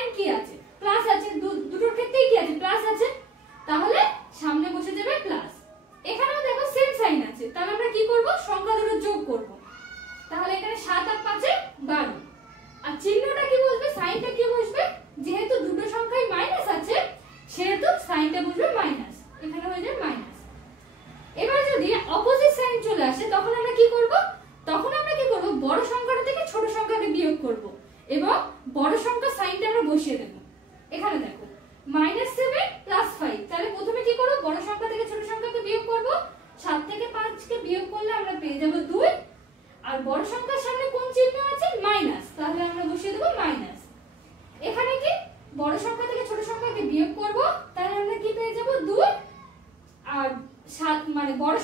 Sign কি আছে, plus আছে, দুটোর ক্ষেত্রেই কি আছে, প্লাস আছে, তাহলে সামনে বসে যাবে প্লাস। এখানেও দেখো সেম সাইন আছে, তাহলে আমরা কি করব, সংখ্যা দুটো যোগ করব। তাহলে এখানে 7 আর 5 এ 12, আর চিহ্নটা কি বসবে, সাইনটা কি বসবে, যেহেতু দুটো সংখ্যায় মাইনাস আছে সেহেতু সাইনটা বসবে মাইনাস, এখানে হয়ে যাবে মাইনাস। এবার যদি অপোজিট সাইন চলে আসে তখন আমরা কি করব, বড় সংখ্যাটা থেকে ছোট সংখ্যাকে বিয়োগ করব এবং বড় সংখ্যা সাইনটা আমরা বসিয়ে দেব। এখানে দেখো -7 + 5, তাহলে প্রথমে কি করব, বড় সংখ্যা থেকে ছোট সংখ্যাকে বিয়োগ করব। 7 থেকে 5 কে বিয়োগ করলে আমরা পেয়ে যাব 2, আর বড় সংখ্যার সামনে কোন চিহ্ন আছে, মাইনাস, তাহলে আমরা বসিয়ে দেব মাইনাস। এখানে কি বড় সংখ্যা থেকে ছোট সংখ্যাকে বিয়োগ করব, তাহলে আমরা কি পেয়ে যাব 2, আর 7 মানে বড়